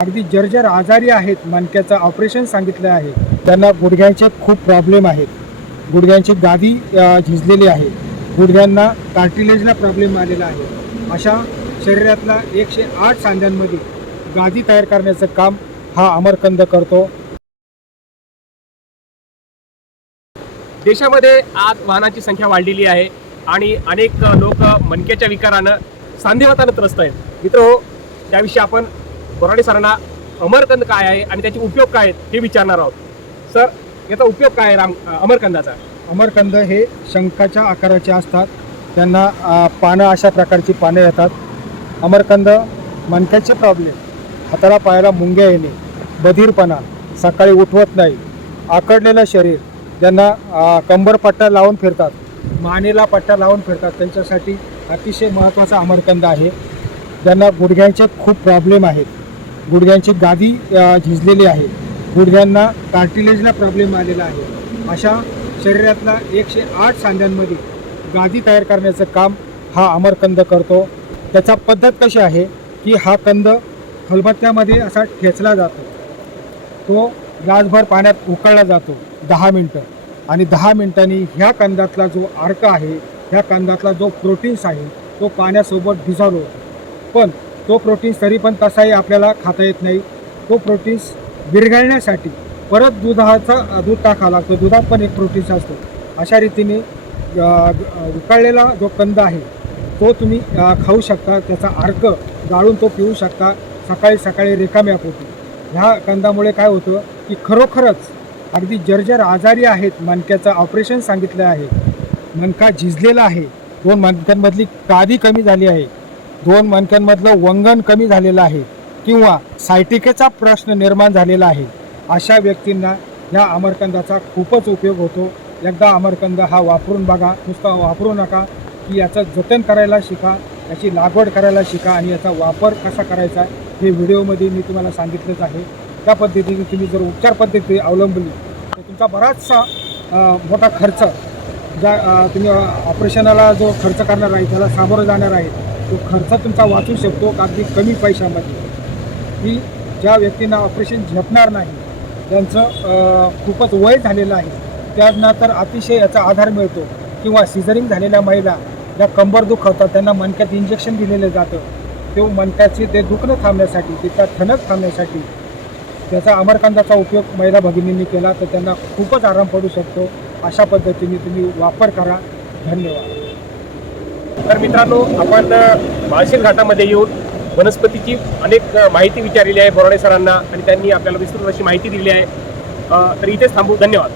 अगदी जर्जर आजारी आहेत, मणक्याचं ऑपरेशन सांगितलं आहे. त्यांना गुडघ्यांचे खूप प्रॉब्लेम आहेत. गुडघ्यांची गादी झिजलेली आहे. गुडघ्यांना कार्टिलेजला प्रॉब्लेम आलेला आहे. अशा शरीरातला 108 सांध्यांमध्ये गादी तयार करण्याचं काम हा अमरकंद करतो. देशामध्ये आज वाहनाची संख्या वाढलेली आहे आणि अनेक लोक मणक्याच्या विकारानं सांधेवातानं त्रस्त आहेत. मित्र, त्याविषयी आपण बोराडे सरांना अमरकंद काय आहे आणि त्याचे उपयोग काय आहेत हे विचारणार आहोत. सर, याचा उपयोग काय आहे अमरकंदाचा? अमरकंद हे शंखाच्या आकाराचे असतात. त्यांना पानं अशा प्रकारची पानं येतात. अमरकंद मणक्याचे प्रॉब्लेम, हाताला पायाला मुंग्या येणे, बधीरपणा, सकाळी उठवत नाही, आकडलेलं शरीर, ज्यांना कंबर पट्टा लावून फिरतात, मानेला पट्टा लावून फिरतात, त्यांच्यासाठी अतिशय महत्त्वाचा अमरकंद आहे. ज्यांना गुडघ्यांचे खूप प्रॉब्लेम आहेत, गुडघ्यांची गादी झिजलेली आहे, गुडघ्यांना कार्टिलेजला प्रॉब्लेम आलेला आहे, अशा शरीरातला 108 सांध्यांमध्ये गादी तयार करण्याचं काम हा अमरकंद करतो. त्याचा पद्धत कशी आहे की हा कंद खलबत्त्यामध्ये असा ठेचला जातो. तो ग्लासभर पाण्यात उकळला जातो 10 मिनटं आणि 10 मिनटांनी ह्या कंदातला जो अर्क आहे, ह्या कंदातला जो प्रोटीन्स आहे तो पाण्यासोबत डिझॉल्व होतो. पण तो प्रोटीन्स तरी पण तसाही आपल्याला खाता येत नाही. तो प्रोटीन्स विरघळण्यासाठी परत दूध टाकावा लागतो. दुधात पण एक प्रोटीन्स असतो. अशा रीतीने उकळलेला जो कंद आहे तो तुम्ही खाऊ शकता. त्याचा अर्क गाळून तो पिऊ शकता सकाळी सकाळी रिकाम्या पोटी. ह्या कंदामुळे काय होतं की खरोखरच अगदी जर्जर आजारी आहेत, मणक्याचं ऑपरेशन सांगितलं आहे, मणका झिजलेला आहे, 2 मणक्यांमधली गादी कमी झाली आहे, 2 मणक्यांमधलं वंगण कमी झालेलं आहे किंवा सायटिकेचा प्रश्न निर्माण झालेला आहे, अशा व्यक्तींना ह्या अमरकंदाचा खूपच उपयोग होतो. एकदा अमरकंद हा वापरून बघा. नुसता वापरू नका, की याचं जतन करायला शिका, याची लागवड करायला शिका आणि याचा वापर कसा करायचा हे व्हिडिओमध्ये मी तुम्हाला सांगितलंच आहे. त्या पद्धतीने तुम्ही जर उपचार पद्धती अवलंबली तर तुमचा बराचसा मोठा खर्च, ज्या तुम्ही ऑपरेशनाला जो खर्च करणार आहे, त्याला सामोरं जाणार आहे, तो खर्च तुमचा वाचू शकतो अगदी कमी पैशामध्ये. की ज्या व्यक्तींना ऑपरेशन झेपणार नाही, त्यांचं खूपच वय झालेलं आहे, त्यांना तर अतिशय याचा आधार मिळतो. किंवा सिझरिंग झालेल्या महिला ज्या कंबर दुखवतात त्यांना मणक्यात इंजेक्शन दिलेलं जातं. तो मणक्याचे ते दुखणं थांबण्यासाठी, तिचा ठणक थांबण्यासाठी त्याचा अमरकंदाचा उपयोग महिला भगिनींनी केला तर त्यांना खूपच आराम पडू शकतो. अशा पद्धतीने तुम्ही वापर करा. धन्यवाद. तर मित्रांनो, आपण माळशेर घाटामध्ये येऊन वनस्पतीची अनेक माहिती विचारलेली आहे बोराडे सरांना आणि त्यांनी आपल्याला विस्तृत अशी माहिती दिली आहे. तर इथेच थांबू. धन्यवाद.